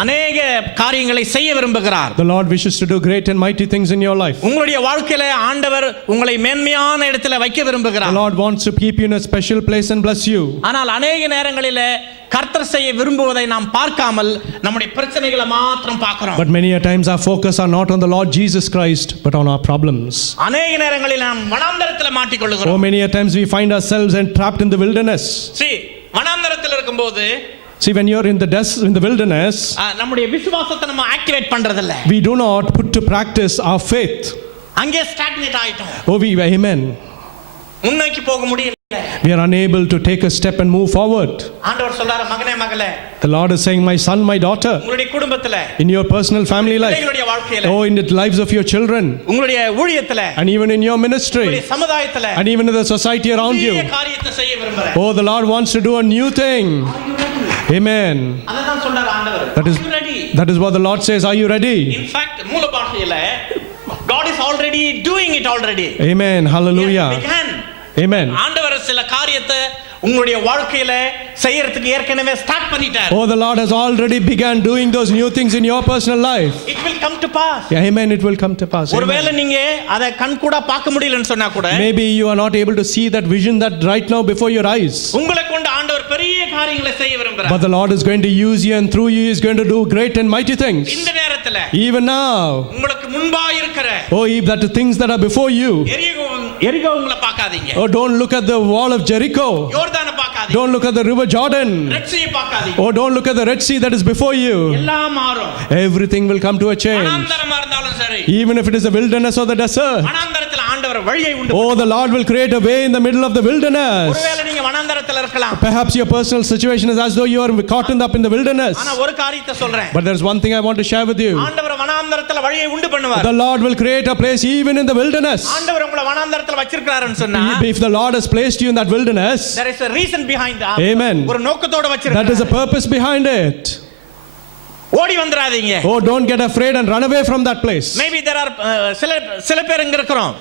அநேக காரியங்களை செய்ய விரும்புகிறார். The Lord wishes to do great and mighty things in your life. உங்களுடைய வாழ்க்கையில ஆண்டவர் உங்களை மேன்மையான இடத்துல வைக்க விரும்புகிறார். The Lord wants to keep you in a special place and bless you. ஆனால் அநேக நேரங்களிலே கர்த்தர் செய்ய விரும்புவதை நாம் பார்க்காமல் நம்முடைய பிரச்சனைகளை மாத்திரம் பார்க்கிறோம். But many a times our focus are not on the Lord Jesus Christ but on our problems. அநேக நேரங்களில் நாம் வனாந்தரத்தில் மாட்டிக்கொள்கிறோம். Oh, many a times we find ourselves entrapped in the wilderness. See, வனாந்தரத்தில் இருக்கும்போது, see, when you're in the wilderness, நம்முடைய விசுவாசத்தை நம்ம ஆக்டிவேட் பண்றது இல்ல. we do not put to practice our faith. அங்கே ஸ்டாக்னேட் ஆயிட்டோம். Oh, amen. முன்னோக்கி போக முடியல. We are unable to take a step and move forward. ஆண்டவர் சொல்றாரு, மகனே மகளே, the Lord is saying, my son, my daughter, உங்களுடைய குடும்பத்தில, in your personal family life, உங்களுடைய வாழ்க்கையில, oh, in the lives of your children, உங்களுடைய ஊழியத்தில, and even in your ministry, உங்களுடைய சமுதாயத்தில, and even in the society around you, புதிய காரியத்தை செய்ய விரும்புறார். oh, the Lord wants to do a new thing. Amen. அதான் சொல்றாரு ஆண்டவர். That is what the Lord says, are you ready? In fact, மூல பாஷையில God is already doing it already. Amen. Hallelujah. He began. Amen. ஆண்டவர் சில காரியத்தை உங்களுடைய வாழ்க்கையில செய்யறதுக்கு ஏற்கனவே ஸ்டார்ட் பண்ணிட்டார். Oh, the Lord has already begun doing those new things in your personal life. It will come to pass. Yeah, amen, it will come to pass. ஒருவேளை நீங்க அத கண்கூடா பார்க்க முடியலன்னு சொன்னா கூட Maybe you are not able to see that vision that right now before your eyes. உங்களை கொண்டு ஆண்டவர் பெரிய காரியங்களை செய்ய விரும்புறார். But the Lord is going to use you, and through you is going to do great and mighty things. இந்த நேரத்துல Even now. உங்களுக்கு முன்பா இருக்கிற Oh, if that the things that are before you. எரிகோ உங்களை பார்க்காதீங்க. Oh, don't look at the wall of Jericho. யோர்தானை பார்க்காதீங்க. Don't look at the river Jordan. Red சீயை பார்க்காதீங்க. Oh, don't look at the Red Sea that is before you. எல்லாம் மாறும். Everything will come to a change. வனாந்தரமா இருந்தாலும் சரி. Even if it is a wilderness or the desert. வனாந்தரத்துல ஆண்டவர் வழியை உண்டு. Oh, the Lord will create a way in the middle of the wilderness. ஒருவேளை நீங்க வனாந்தரத்துல இருக்கலாம். Perhaps your personal situation is as though you are caught up in the wilderness. ஆனா ஒரு காரியத்தை சொல்றேன். But there's one thing I want to share with you. ஆண்டவர் வனாந்தரத்துல வழியை உண்டு பண்ணுவார். The Lord will create a place even in the wilderness. ஆண்டவர் உங்களை வனாந்தரத்துல வச்சிருக்காருன்னு சொன்னா If the Lord has placed you in that wilderness, there is a reason behind that. Amen. ஒரு நோக்கத்தோட வச்சிருக்காரு. That is a purpose behind it. ஓடி வந்துராதீங்க. Oh, don't get afraid and run away from that place. Maybe there are சில பேர் இங்க இருக்கிறோம்.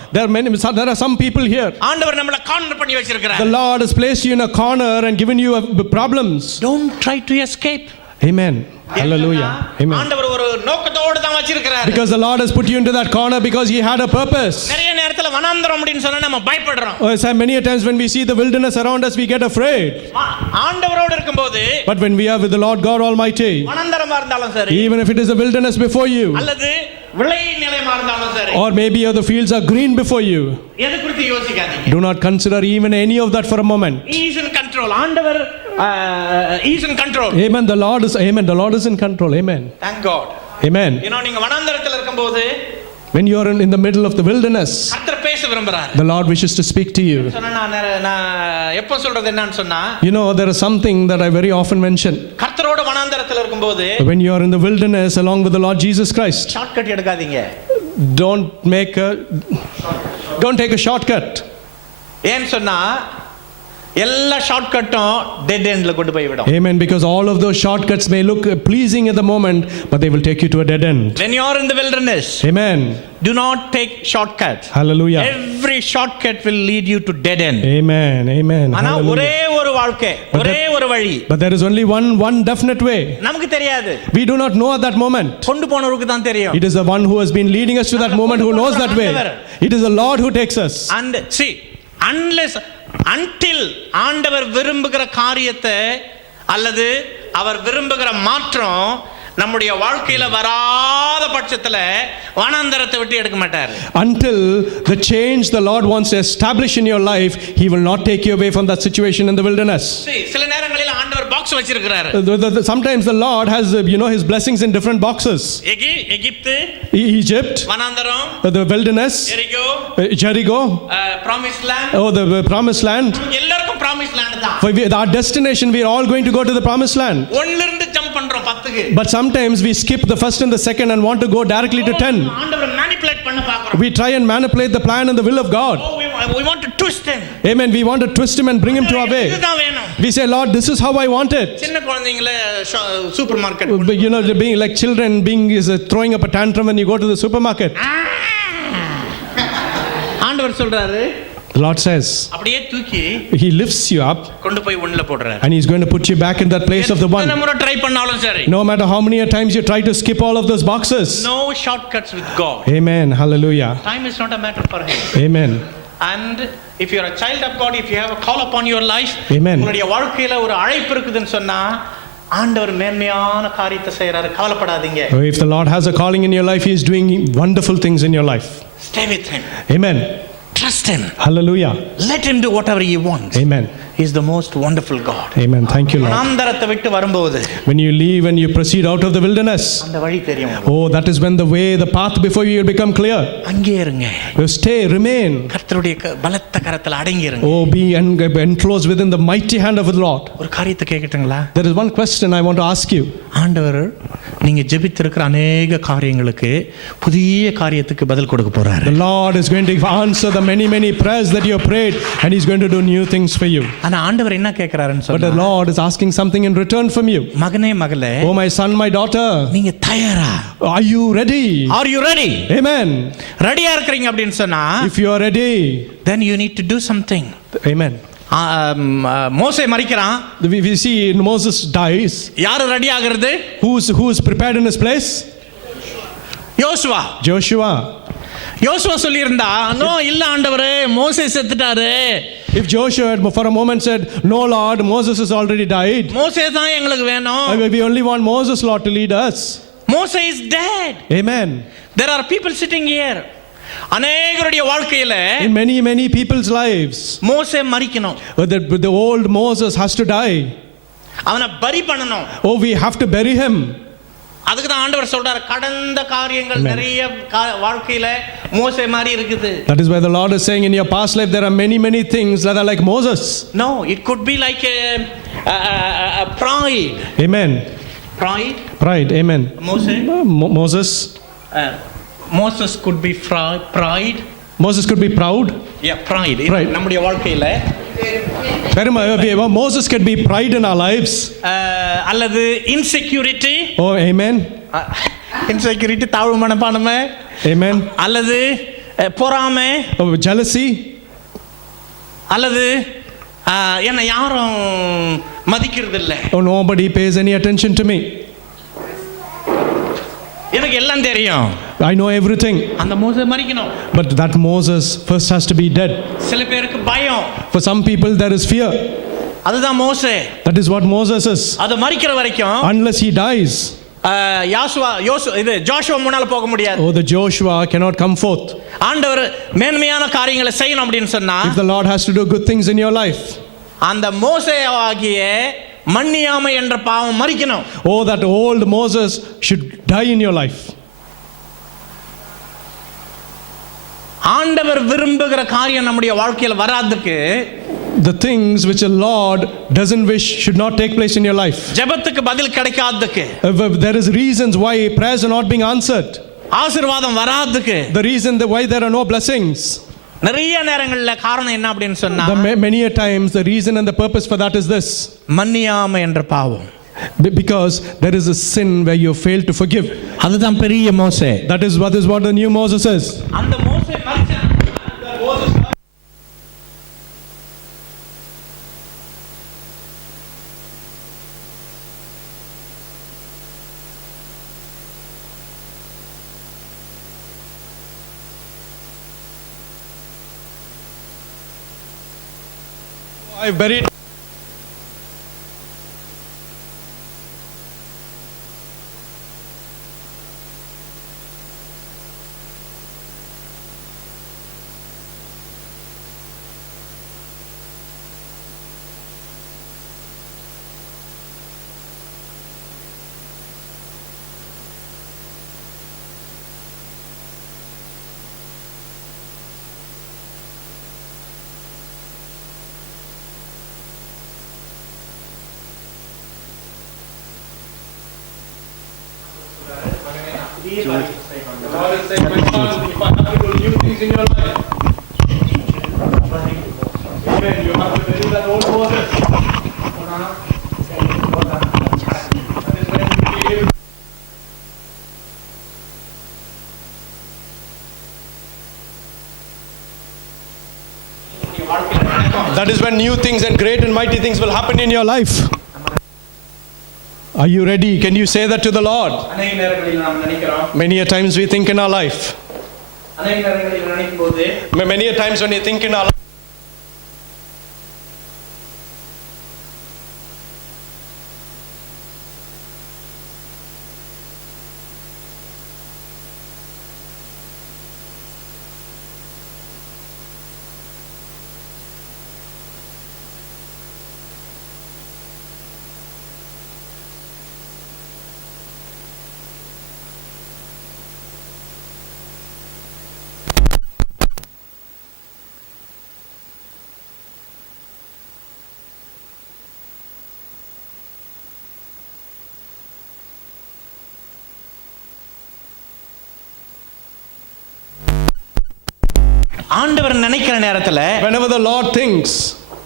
There are some people here. ஆண்டவர் நம்மள கார்னர் பண்ணி வச்சிருக்காரு. The Lord has placed you in a corner and given you problems. Don't try to escape. Amen. Hallelujah. Amen. ஆண்டவர் ஒரு நோக்கத்தோட தான் வச்சிருக்காரு. Because the Lord has put you into that corner because he had a purpose. நிறைய நேரத்துல வனாந்தரம் அப்படினு சொன்னா நம்ம பயப்படுறோம். Oh, many a times when we see the wilderness around us we get afraid. ஆண்டவரோட இருக்கும்போது But when we are with the Lord God Almighty, வனாந்தரமா இருந்தாலும் சரி, even if it is a wilderness before you, அல்லது விளை நிலமா இருந்தாலும் சரி, or maybe the fields are green before you, எதை குறித்து யோசிக்காதீங்க. do not consider even any of that for a moment. He is in control. ஆண்டவர் he is in control. Amen. The Lord is in control. Amen. Thank God. Amen. நீங்க வனாந்தரத்துல இருக்கும்போது when you are in the middle of the wilderness, கர்த்தர் பேச விரும்புறார். the Lord wishes to speak to you. நான் எப்ப சொல்றது என்னன்னு சொன்னா, you know, there is something that I very often mention. கர்த்தரோட வனாந்தரத்துல இருக்கும்போது when you are in the wilderness along with the Lord Jesus Christ, shortcut எடுக்காதீங்க. don't take a shortcut. ஏன் சொன்னா எல்லா ஷார்ட்கட்டும் டெட் எண்ட்ல கொண்டு போய் விடும். Amen. Because all of those shortcuts may look pleasing at the moment, but they will take you to a dead end. When you are in the wilderness, Amen, do not take shortcut. Hallelujah. Every shortcut will lead you to dead end. Amen. Amen. ஆனா ஒரே ஒரு வாழ்க்கை, ஒரே ஒரு வழி. But there is only one definite way. நமக்கு தெரியாது. We do not know at that moment. கொண்டு போனவருக்கு தான் தெரியும். It is the one who has been leading us to that moment who knows that way. It is the Lord who takes us. And see, until ஆண்டவர் விரும்புகிற காரியத்தை அல்லது அவர் விரும்புகிற மாற்றம் நம்முடைய வாழ்க்கையில வராத பட்சத்துல வனாந்தரத்தை விட்டு எடுக்க மாட்டார். Until the change the Lord wants to establish in your life, he will not take you away from that situation in the wilderness. See, சில நேரங்களில் ஆண்டவர் பாக்ஸ் வச்சிருக்காரு. Sometimes the Lord has his blessings in different boxes. எகிப்து, Egypt, வனாந்தரம், the wilderness, Jericho, promised land. Oh, the promised land. எல்லாருக்கும் promised land தான். For our destination, we are all going to go to the promised land. ஒண்ணுல இருந்து ஜம்ப் பண்றோம் 10க்கு. But sometimes we skip the first and the second and want to go directly to 10. ஆண்டவர் manipulate பண்ண பார்க்கறோம். We try and manipulate the plan and the will of God. Oh, we want to twist him. Amen. We want to twist him and bring him to our way. இதுதான் வேணும். We say, Lord, this is how I want it. சின்ன குழந்தைங்கள super market, You know, being like children throwing up a tantrum when you go to the supermarket. ஆண்டவர் சொல்றாரு, the Lord says, அப்படியே தூக்கி he lifts you up கொண்டு போய் ஒண்ணுல போடுறாரு. and he's going to put you back in that place of the one. நம்ம ட்ரை பண்ணாலும் சரி, no matter how many times you try to skip all of those boxes. No shortcuts with God. Amen. Hallelujah. Time is not a matter for him. Amen. And if you are a child of God, if you have a call upon your life, Amen. உங்களுடைய வாழ்க்கையில ஒரு அழைப்பு இருக்குதுன்னு சொன்னா ஆண்டவர் மேன்மையான காரியத்தை செய்யறாரு. கவலைப்படாதீங்க. If the Lord has a calling in your life, he is doing wonderful things in your life. Stay with him. Amen. Trust him. Hallelujah. Let him do whatever he wants. Amen. He is the most wonderful God. Amen. Thank you, Lord. வனாந்தரத்தை விட்டு வரும்போது, when you leave and you proceed out of the wilderness, அந்த வழி தெரியும். oh, that is when the path before you will become clear. அங்கே இருங்க. You stay, remain. கர்த்தருடைய பலத்த கரத்துல அடங்கி இருங்க. Oh, be enclosed within the mighty hand of the Lord. ஒரு காரியத்தை கேட்கட்டுங்களா? There is one question I want to ask you. ஆண்டவர் நீங்க ஜெபித்திருக்கிற अनेक காரியங்களுக்கு புதிய காரியத்துக்கு பதில் கொடுக்க போறாரு. The Lord is going to answer the many prayers that you have prayed, and he's going to do new things for you. ஆனா ஆண்டவர் என்ன கேக்குறாருன்னு சொன்னா, but the Lord is asking something in return from you. மகனே மகளே, oh my son, my daughter, நீங்க தயாரா? are you ready? Are you ready? Amen. ரெடியா இருக்கீங்க அப்படினு சொன்னா, if you are ready, then you need to do something. Amen. மோசே மரிக்கிறான். We see Moses dies. யாரு ரெடி ஆகிறது? Who's prepared in his place? யோசுவா. Joshua. யோசுவா சொல்லியிருந்தா, நோ இல்ல ஆண்டவரே மோசே செத்துட்டாரு. If Joshua had for a moment said, no Lord, Moses has already died. மோசே தான் எங்களுக்கு வேணும். We only want Moses, Lord, to lead us. Moses is dead. Amen. There are people sitting here. அநேகருடைய வாழ்க்கையில In many people's lives, மோசே மரிக்கணும். the old Moses has to die. அவனை பரி பண்ணணும். Oh, we have to bury him. அதுக்கு தான் ஆண்டவர் சொல்றார், கடந்த காரியங்கள் நிறைய வாழ்க்கையில மோசே மாதிரி இருக்குது. That is why the Lord is saying, in your past life there are many things that are like Moses. No, it could be like a pride. Amen. Pride. Amen. Moses could be pride. Moses could be proud. Yeah, pride. நம்முடைய வாழ்க்கையில Moses could be pride in our lives. அல்லது insecurity. Oh, amen. insecurity, தாழ்வு மனப்பான்மை. Amen. அல்லது பொறாமை. Oh, jealousy. அல்லது என்ன யாரும் மதிக்கிறது இல்ல. Oh, nobody pays any attention to me. எனக்கு எல்லாம் தெரியும். I know everything. அந்த மோசே மரிக்கணும். But that Moses first has to be dead. சில பேருக்கு பயம். For some people there is fear. அதுதான் மோசே. That is what Moses is. அது மரிக்கிற வரைக்கும் Unless he dies, ஜோஷுவா முன்னால போக முடியாது. oh, the Joshua cannot come forth. ஆண்டவர் மேன்மையான காரியங்களை செய்யணும் அப்படினு சொன்னா, if the Lord has to do good things in your life, அந்த மோசே ஆகிய மன்னியாமை என்ற பாவம் மரிக்கணும். oh, that old Moses should die in your life. ஆண்டவர் விரும்புகிற காரியம் நம்முடைய வாழ்க்கையில வராததுக்கு, the things which the Lord doesn't wish should not take place in your life. ஜெபத்துக்கு பதில் கிடைக்காததுக்கு, there is reasons why prayers are not being answered. ஆசீர்வாதம் வராததுக்கு, the reason why there are no blessings. நிறைய நேரங்கள்ல காரணம் என்ன அப்படினு சொன்னா, many a times the reason and the purpose for that is this: மன்னியாமை என்ற பாவம். Because there is a sin where you fail to forgive. அதுதான் பெரிய மோசே. That is what the new Moses is. அந்த மோசே மரிச்சான். I buried. That is when new things and great and mighty things will happen in your life. Are you ready? Can you say that to the Lord? Many a times we think in our life. Many a times when you think in our life. ஆண்டவர் நினைக்கிற நேரத்துல, whenever the Lord thinks,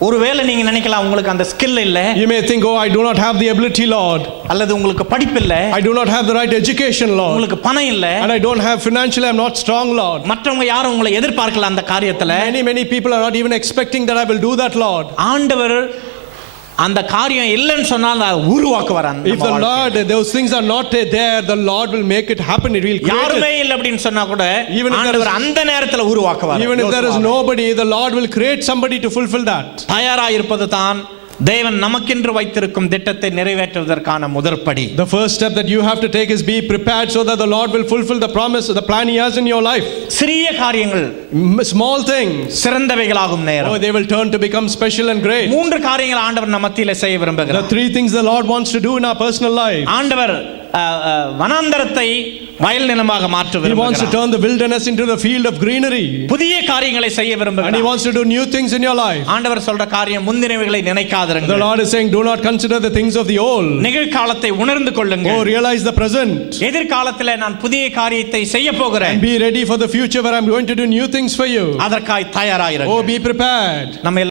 ஒருவேளை நீங்க நினைக்கலாம் உங்களுக்கு அந்த ஸ்கில் இல்ல, You may think, oh, I do not have the ability, Lord. அல்லது உங்களுக்கு படிப்பு இல்ல, I do not have the right education, Lord. உங்களுக்கு பணம் இல்ல, And I don't have financially, I'm not strong, Lord. மற்றவங்க யாரும் உங்களை எதிர்பார்க்கல அந்த காரியத்துல. Many people are not even expecting that I will do that, Lord. ஆண்டவர் அந்த காரியம் இல்லைன்னு சொன்னால் அதை உருவாக்குவார். If the Lord, those things are not there, the Lord will make it happen. It will create யாருமே it. இல்லை அப்படின்னு சொன்னா கூட Even if there ஆண்டவர் is- அந்த நேரத்துல உருவாக்குவார். Even if there is nobody, the Lord will create somebody to fulfill that. தயாராயிருப்பது தான் தேவன் நமக்கென்று வைத்திருக்கும் திட்டத்தை நிறைவேற்றுவதற்கான முதற்படி. The first step that you have to take is be prepared so that the Lord will fulfill the promise, the plan He has in your life. சிறிய காரியங்கள் Small things, சிறந்தவைகளாகும் oh, நேரம். they will turn to become special and great. மூன்று காரியங்கள் ஆண்டவர் நம்ம மத்தியில செய்ய The விரும்புகிறார். three things the Lord wants to do in our personal life. ஆண்டவர் வனாந்தரத்தை வயல் நிலமாக மாற்ற He wants to விரும்புகிறார். turn the wilderness into the field of greenery. புதிய காரியங்களை செய்ய And He விரும்புகிறார். wants to do new things in your life. ஆண்டவர் சொல்ற காரியம் முந்தினவைகளை The நினைக்காதிருங்கள், Lord is saying, do not consider the things of the old. நிகழ்காலத்தை உணர்ந்து Oh, கொள்ளுங்கள். realize the present. எதிர்காலத்தில் நான் புதிய காரியத்தை செய்ய போகிறேன், And be ready for the future where I'm going to do new things for you. அதற்காய் Oh, தயாராயிருங்கள். be prepared. நம்ம